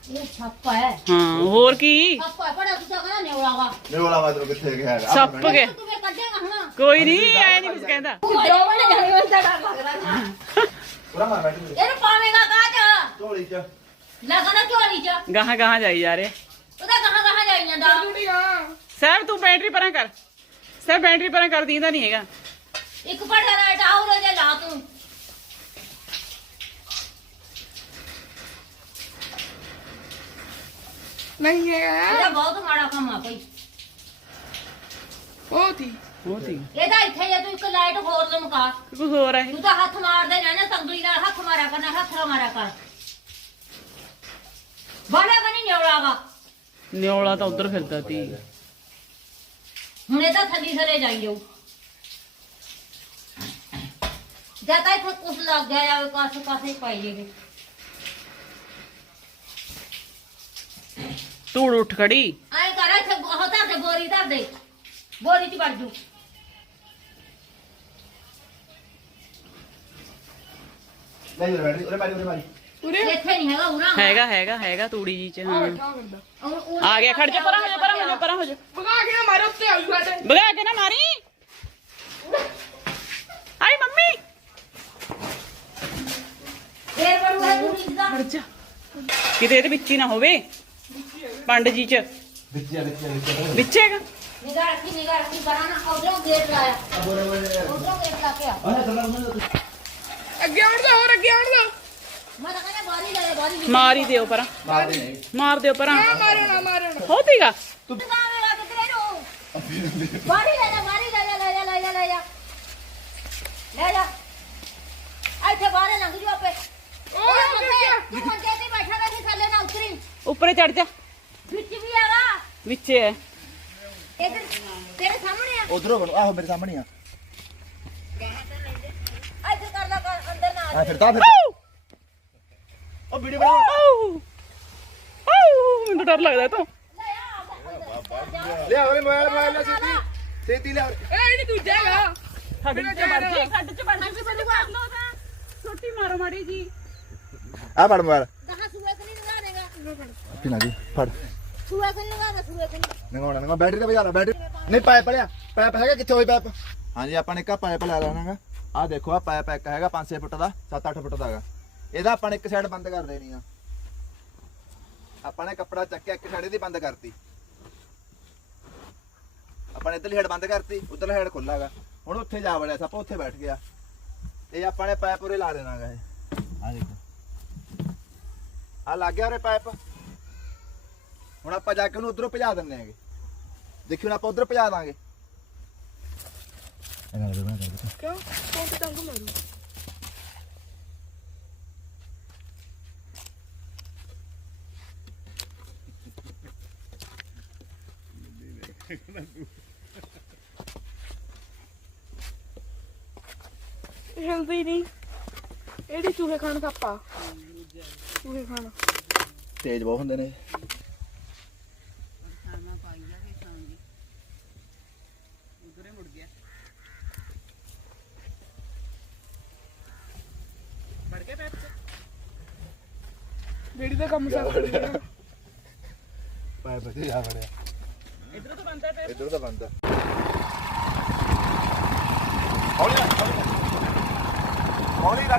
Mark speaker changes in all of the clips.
Speaker 1: ਇਹ ਛੱਪ ਹੈ।
Speaker 2: ਹਾਂ ਹੋਰ ਕੀ
Speaker 1: ਛੱਪ ਹੈ ਬੜਾ ਤੂੰ ਕਹਿੰਦਾ ਨਿਉਲਾਗਾ
Speaker 3: ਨਿਉਲਾ ਮਾਤਰ ਕਿੱਥੇ ਗਿਆ ਹੈਗਾ
Speaker 2: ਸੱਪ ਕੇ
Speaker 1: ਤੂੰ ਫੇਰ ਕੱਢੇਗਾ ਹੁਣ
Speaker 2: ਕੋਈ ਨਹੀਂ ਐ ਨਹੀਂ ਕੁਝ ਕਹਿੰਦਾ
Speaker 1: ਦੋ ਬਣੇ ਜਾਣੇ ਉਹਦਾ ਡਰ ਲੱਗਦਾ ਨਾ
Speaker 3: ਪੂਰਾ ਮਾਰ ਬੈਠ
Speaker 1: ਇਹਨੂੰ ਪਾਵੇਂਗਾ ਕਾਚ
Speaker 3: ਝੋਲੀ ਚ
Speaker 1: ਲੱਗਣਾ ਝੋਲੀ ਚ
Speaker 2: ਗਾਹਾਂ ਗਾਹਾਂ ਜਾਈ ਜਾ ਰਹੇ
Speaker 1: ਉਹਦਾ ਕਹਾਂ ਜਾਈ ਜਾਂਦਾ
Speaker 2: ਸਾਹਿਬ ਤੂੰ ਬੈਟਰੀ ਪਰਾਂ ਕਰ ਸਾਹਿਬ ਬੈਟਰੀ ਪਰਾਂ ਕਰ ਦੀਂਦਾ ਨਹੀਂ ਹੈਗਾ
Speaker 1: ਇੱਕ ਪੜਾ ਰਾਟ ਆਉਰੇ ਜੇ ਲਾ ਤੂੰ
Speaker 4: ਨਹੀਂ ਹੈ
Speaker 1: ਇਹਦਾ ਬਹੁਤ ਮਾੜਾ ਕੰਮ ਆ ਕੋਈ
Speaker 4: ਉਹ ਥੀ
Speaker 1: ਇਹਦਾ ਇੱਥੇ ਜੇ ਤੂੰ ਇੱਕ ਲਾਈਟ ਹੋਰ ਲਮਕਾ
Speaker 2: ਕੁਝ ਹੋਰ ਹੈ
Speaker 1: ਤੂੰ ਤਾਂ ਹੱਥ ਮਾਰਦੇ ਰਹਿਣਾ ਸੰਗਲੀ ਨਾਲ ਹੱਥ ਮਾਰਿਆ ਕਰਨਾ ਹੱਥ ਨਾਲ ਮਾਰਿਆ ਕਰ ਬਾਲਾ ਕਨੀ ਨਿਉਲਾਗਾ
Speaker 2: ਨਿਉਲਾ ਤਾਂ ਉਧਰ ਫਿਰਦਾ ਤੀ
Speaker 1: ਹੁਣ ਇਹਦਾ ਥੱਲੇ ਜਾਈ ਜਾਊ ਜਦ ਤੱਕ ਕੁਛ ਲੱਗ ਗਿਆ ਜਾਵੇ ਕਾਸੇ ਪਾਈ ਜੇਗੇ
Speaker 2: ਧੂੜ ਉੱਠ ਖੜੀ
Speaker 1: ਐ ਕਰ ਇੱਥੇ ਹਤਾ ਤੇ ਬੋਰੀ ਧਰ ਦੇ ਬੋਰੀ ਚ ਵੜ ਜੂ
Speaker 3: ਲੈ ਉਰੇ ਬੈਠ ਉਰੇ ਮਾਰੀ
Speaker 4: ਉਰੇ
Speaker 1: ਇੱਥੇ ਨਹੀਂ ਹੈਗਾ
Speaker 2: ਹੈਗਾ ਤੂੜੀ ਜੀ ਚ ਹਾਂ
Speaker 1: ਉਹ
Speaker 2: ਆ ਗਿਆ ਖੜ ਜਾ ਪਰਾਂ ਹੋ ਜਾ ਪਰਾਂ ਹੋ ਜਾ
Speaker 4: ਬਗਾ ਕੇ ਨਾ ਮਾਰੋ ਉੱਤੇ ਆਉ ਸਾਡੇ
Speaker 2: ਭਗਾ ਕੇ ਨਾ ਮਾਰੀ ਆਈ ਮੰਮੀ
Speaker 1: ਫੇਰ ਬੜੂ ਹੈ ਤੂੰ ਦਾ
Speaker 2: ਖੜ ਜਾ ਕਿਤੇ ਇਹਦੇ ਵਿੱਚ ਹੀ ਨਾ ਹੋਵੇ ਪੰਡ ਜੀ ਚ ਵਿੱਚ ਹੈਗਾ
Speaker 1: ਨਿਗਾਹ ਰੱਖੀ ਕਰਾਂ ਨਾ ਉਧਰੋਂ ਗੇਟ ਲਾਇਆ ਉਧਰੋਂ ਗੇਟ ਲਾ ਕੇ ਆ
Speaker 4: ਅੱਗੇ ਆਉਣ ਦਾ ਹੋਰ ਅੱਗੇ ਆਉਣ ਦਾ
Speaker 1: ਮੈਂ ਤਾਂ ਕਹਿੰਦਾ ਬਾਰੀ ਲੈ
Speaker 2: ਮਾਰ ਹੀ ਦਿਓ ਪਰਾਂ
Speaker 3: ਮਾਰ ਦੇ ਨਹੀਂ
Speaker 2: ਮਾਰ ਦਿਓ ਪਰਾਂ
Speaker 4: ਨਾ ਮਾਰੋ ਨਾ ਮਾਰੋ ਨਾ
Speaker 2: ਹੋ ਪੀਗਾ
Speaker 1: ਤੂੰ ਕਾਵੇਂਗਾ ਕਿਧਰੇ ਨੂੰ ਬਾਰੀ ਲੈ ਜਾ ਇੱਥੇ ਬਾਹਰ ਲੰਘ ਜੂ ਆਪੇ
Speaker 4: ਉਹ
Speaker 1: ਤੂੰ ਮੰਜੇ ਤੇ ਬੈਠਾ ਰਹਿ ਥੱਲੇ ਨਾ ਉਤਰੀ
Speaker 2: ਉੱਪਰੇ ਚੜ ਜਾ
Speaker 1: ਵਿੱਚ ਵੀ ਹੈਗਾ
Speaker 2: ਵਿੱਚ ਹੈ
Speaker 1: ਇਧਰ ਤੇਰੇ ਸਾਹਮਣੇ ਆ
Speaker 3: ਉਧਰੋਂ ਬਣੋ ਆਹੋ ਮੇਰੇ ਸਾਹਮਣੇ ਆ
Speaker 1: ਇੱਧਰ ਕਰ ਲਾ ਕਰ ਅੰਦਰ ਨਾ
Speaker 3: ਆ ਫਿਰ ਉਹ ਵੀਡੀਓ ਬਣਾ
Speaker 2: ਮੈਨੂੰ ਡਰ ਲੱਗਦਾ ਤੂੰ
Speaker 3: ਲਿਆ ਉਹਨੇ ਮੋਬਾਈਲ ਲੈ ਛੇਤੀ ਲਿਆ
Speaker 4: ਇਹ ਨਹੀਂ ਦੂਜਾ ਹੈਗਾ
Speaker 2: ਖੱਡ ਚ ਵੜ ਜੀ ਮੈਨੂੰ ਕਰ ਲੋ ਤਾਂ ਛੋਟੀ ਮਾਰੋ ਮਾੜੀ ਜੀ
Speaker 3: ਆ ਫੜ ਮੋਬਾਈਲ
Speaker 1: ਦਹਾ ਸੂਏ ਕਨੀ ਲਗਾ ਦੇਗਾ
Speaker 3: ਕਿਨਾ ਜੀ ਫੜ
Speaker 1: ਸੂਏ ਕਨੀ ਲਗਾ ਦੇ ਸੂਏ ਕਨੀ
Speaker 3: ਨੰਗਾਉਣਾ ਬੈਟਰੀ ਤੇ ਵਜਾ ਲਾ ਬੈਟਰੀ ਨਹੀਂ ਪਾਇਪ ਲਿਆ ਪਾਇਪ ਹੈਗਾ ਕਿੱਥੇ ਹੋਈ ਪਾਇਪ ਹਾਂਜੀ ਆਪਾਂ ਨੇ ਇੱਕ ਪਾਇਪ ਲੈ ਲੈਣਾਗਾ ਆ ਦੇਖੋ ਆ ਪਾਇਪ ਇੱਕ ਹੈਗਾ 5-6 ਫੁੱਟ ਦਾ 7-8 ਫੁੱਟ ਦਾ ਹੈਗਾ ਇਹਦਾ ਆਪਾਂ ਨੇ ਇੱਕ ਸਾਈਡ ਬੰਦ ਕਰ ਦੇਣੀ ਆ ਆਪਾਂ ਨੇ ਕੱਪੜਾ ਚੱਕਿਆ ਇੱਕ ਸਾਈਡ ਇਹਦੀ ਬੰਦ ਕਰਤੀ ਆਪਾਂ ਨੇ ਇੱਧਰਲੀ ਹੈਡ ਬੰਦ ਕਰਤੀ ਉਧਰਲੀ ਹੈਡ ਖੁੱਲਾ ਹੈਗਾ ਹੁਣ ਉੱਥੇ ਜਾ ਵੜਿਆ ਸੱਪ ਉੱਥੇ ਬੈਠ ਗਿਆ ਇਹ ਆਪਾਂ ਨੇ ਪਾਇਪ ਉਰੇ ਲਾ ਦੇਣਾਗਾ ਇਹ ਆ ਦੇਖੋ ਆ ਲੱਗ ਗਿਆ ਉਰੇ ਪਾਇਪ ਹੁਣ ਆਪਾਂ ਜਾ ਕੇ ਉਹਨੂੰ ਉਧਰੋਂ ਭਜਾ ਦਿੰਨੇ ਆਂਗੇ ਦੇਖੀ ਹੁਣ ਆਪਾਂ ਉਧਰ ਭਜਾ ਦਾਂਗੇ
Speaker 4: ਕਿਉਂ ਕੌਣ ਤੇ ਤੰਗ ਮਾਰੂ ਹਿਲਦੀ ਨਹੀਂ ਇਹਦੀ ਚੂਹੇ ਖਾਣ ਕਾਪਾ ਚੂਹੇ ਖਾਣ
Speaker 3: ਤੇਜ਼ ਬਹੁਤ ਹੁੰਦੇ ਨੇ
Speaker 4: ਜਿਹੜੀ ਦਾ ਕੰਮ ਸਾਫ ਕਰ ਗਿਆ
Speaker 3: ਪਾਇਪ ਤੇ ਜਾ ਵੜਿਆ
Speaker 2: ਇਧਰੋਂ ਤਾਂ ਬੰਦਾ ਪਿਆ
Speaker 3: ਇੱਧਰ ਤਾਂ ਬੰਦ ਆ। ਹੌਲੀ ਰੱਖ ਹੌਲੀ ਰੱਖ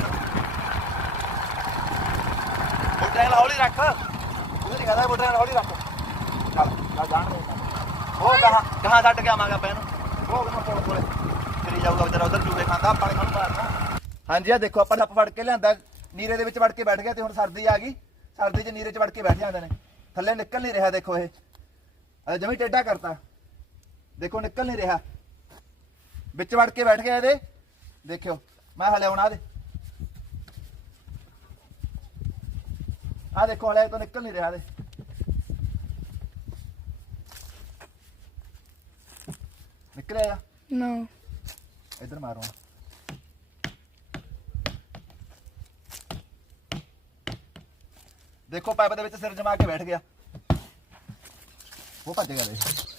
Speaker 3: ਬੋਟਲ ਹੌਲੀ ਰੱਖ ਤੂੰ ਨਹੀਂ ਕਹਦਾ ਬੋਟਲ ਹੌਲੀ ਰੱਖ ਚੱਲ ਜਾਣ ਦੇ ਉਹ ਕਹਾਂ ਛੱਡ ਕੇ ਆਵਾਂਗਾ ਆਪਾਂ ਇਹਨੂੰ ਉਹ ਕਹਾਂ ਕੋਲੇ ਕਰੀ ਜਾਊਗਾ ਵਿਚਾਰਾ ਉਧਰ ਚੂਹੇ ਖਾਂਦਾ ਆਪਾਂ ਨੇ ਖਾਣ ਮਾਰਨਾ ਹਾਂਜੀ ਆ ਦੇਖੋ ਆਪਾਂ ਨੱਪ ਫੜ ਕੇ ਲਿਆਂਦਾ ਨੀਰੇ ਦੇ ਵਿੱਚ ਵੜ ਕੇ ਬੈਠ ਗਿਆ ਤੇ ਹੁਣ ਸਰਦੀ ਆ ਗਈ ਸਰਦੀ 'ਚ ਨੀਰੇ 'ਚ ਵੜ ਕੇ ਬੈਠ ਜਾਂਦੇ ਨੇ ਥੱਲੇ ਨਿਕਲ ਨਹੀਂ ਰਿਹਾ ਦੇਖੋ ਇਹ ਜਮੀ ਟੇਢਾ ਕਰਤਾ ਦੇਖੋ ਨਿਕਲ ਨਹੀਂ ਰਿਹਾ ਵਿੱਚ ਵੜ ਕੇ ਬੈਠ ਗਿਆ ਇਹਦੇ ਦੇਖਿਓ ਮੈਂ ਹਲੇ ਆਉਣਾ ਦੇ ਆ ਦੇਖੋ ਹਲੇ ਤੋਂ ਨਿਕਲ ਨਹੀਂ ਰਿਹਾ ਇਹਦੇ ਨਿਕਲਿਆ
Speaker 4: ਨਾ
Speaker 3: ਇੱਧਰ ਮਾਰੋ ਦੇਖੋ ਪਾਈਪ ਦੇ ਵਿੱਚ ਸਿਰ ਜਮਾ ਕੇ ਬੈਠ ਗਿਆ ਉਹ ਭੱਜ ਗਿਆ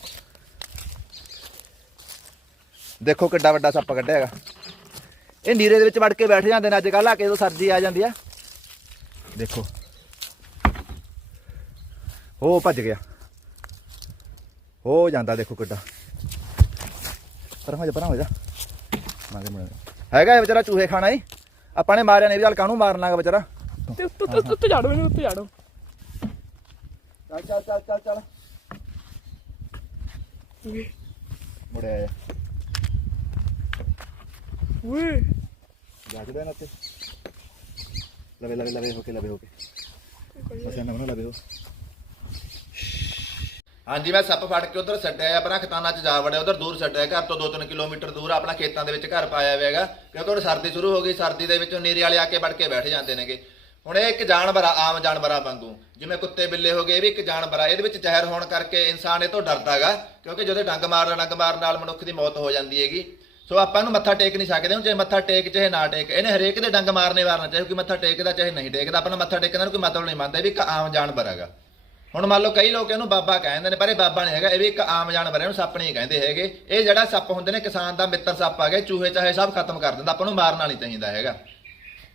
Speaker 3: ਦੇਖੋ ਕਿੱਡਾ ਵੱਡਾ ਸੱਪ ਕੱਢਿਆ ਹੈਗਾ ਇਹ ਨੀਰੇ ਦੇ ਵਿੱਚ ਵੜ ਕੇ ਬੈਠ ਜਾਂਦੇ ਨੇ ਅੱਜ ਕੱਲ ਆ ਕੇ ਜਦੋਂ ਸਰਦੀ ਆ ਜਾਂਦੀ ਆ ਦੇਖੋ ਹੋ ਭੱਜ ਗਿਆ ਹੋ ਜਾਂਦਾ ਦੇਖੋ ਕਿੱਡਾ ਪਰਾਂ ਹੋ ਜਾ ਹੈਗਾ ਇਹ ਵਿਚਾਰਾ ਚੂਹੇ ਖਾਣਾ ਹੀ ਆਪਾਂ ਨੇ ਮਾਰਿਆ ਨਹੀਂ ਵੀ ਚੱਲ ਕਾਹਨੂੰ ਮਾਰਨਾਗਾ ਵਿਚਾਰਾ
Speaker 4: ਤੇ ਉੱਤੇ ਝਾੜੋ ਮੈਨੂੰ ਉੱਤੇ ਝਾੜੋ
Speaker 3: ਚੱਲ ਮੁੜਿਆ ਆ
Speaker 4: ਓਏ
Speaker 3: ਜਾਗਦਾ ਨਾ ਤੇ ਲਵੇ ਹੋ ਕੇ ਬਸ ਇਹਨਾਂ ਨੂੰ ਲਵੇ ਹੋ ਹਾਂਜੀ ਮੈਂ ਸੱਪ ਫੜ ਕੇ ਉਧਰ ਛੱਡਿਆ ਆ ਪਰਾਂ ਖਤਾਨਾ ਚ ਜਾ ਵੜਿਆ ਉਧਰ ਦੂਰ ਛੱਡਿਆ ਘਰ ਤੋਂ 2-3 ਕਿਲੋਮੀਟਰ ਦੂਰ ਆਪਣਾ ਖੇਤਾਂ ਦੇ ਵਿੱਚ ਘਰ ਪਾਇਆ ਹੋਇਆ ਹੈਗਾ ਕਿਉਂਕਿ ਹੁਣ ਸਰਦੀ ਸ਼ੁਰੂ ਹੋ ਗਈ ਸਰਦੀ ਦੇ ਵਿੱਚ ਨੀਰੇ ਵਾਲੇ ਆ ਕੇ ਵੜ ਕੇ ਬੈਠ ਜਾਂਦੇ ਨੇਗੇ ਹੁਣ ਇਹ ਇੱਕ ਜਾਨਵਰ ਆ ਆਮ ਜਾਨਵਰਾਂ ਵਾਂਗੂ ਜਿਵੇਂ ਕੁੱਤੇ ਬਿੱਲੇ ਹੋ ਗਏ ਇਹ ਵੀ ਇੱਕ ਜਾਨਵਰ ਆ ਇਹਦੇ ਵਿੱਚ ਜ਼ਹਿਰ ਹੋਣ ਕਰਕੇ ਇਨਸਾਨ ਇਹ ਤੋਂ ਡਰਦਾ ਹੈਗਾ ਕਿਉਂਕਿ ਜਦੋਂ ਡੰਗ ਮਾਰਨ ਨਾਲ ਮਨੁੱਖ ਦੀ ਮੌਤ ਹੋ ਜਾਂਦੀ ਹੈਗੀ ਸੋ ਆਪਾਂ ਇਹਨੂੰ ਮੱਥਾ ਟੇਕ ਨਹੀਂ ਸਕਦੇ ਹੁਣ ਚਾਹੇ ਮੱਥਾ ਟੇਕ ਚਾਹੇ ਨਾ ਟੇਕ ਇਹਨੇ ਹਰੇਕ ਦੇ ਡੰਗ ਮਾਰਨੇ ਵਾਰਨਾ ਚਾਹੇ ਕੋਈ ਮੱਥਾ ਟੇਕਦਾ ਚਾਹੇ ਨਹੀਂ ਟੇਕਦਾ ਆਪਣਾ ਮੱਥਾ ਟੇਕਣ ਦਾ ਕੋਈ ਮਤਲਬ ਨਹੀਂ ਮੰਨਦਾ ਇਹ ਵੀ ਇੱਕ ਆਮ ਜਾਨਵਰ ਹੈਗਾ ਹੁਣ ਮੰਨ ਲਓ ਕਈ ਲੋਕ ਇਹਨੂੰ ਬਾਬਾ ਕਹਿੰਦੇ ਨੇ ਪਰ ਇਹ ਬਾਬਾ ਨਹੀਂ ਹੈਗਾ ਇਹ ਵੀ ਇੱਕ ਆਮ ਜਾਨਵਰ ਹੈ ਇਹਨੂੰ ਸੱਪ ਨਹੀਂ ਕਹਿੰਦੇ ਹੈਗੇ ਇਹ ਜਿਹੜਾ ਸੱਪ ਹੁੰਦੇ ਨੇ ਕਿਸਾਨ ਦਾ ਮਿੱਤਰ ਸੱਪ ਆ ਗਿਆ ਚੂਹੇ ਚਾਹੇ ਸਭ ਖਤਮ ਕਰ ਦਿੰਦਾ ਆਪਾਂ ਨੂੰ ਮਾਰਨਾ ਨਹੀਂ ਚਾਹੀਦਾ ਹੈਗਾ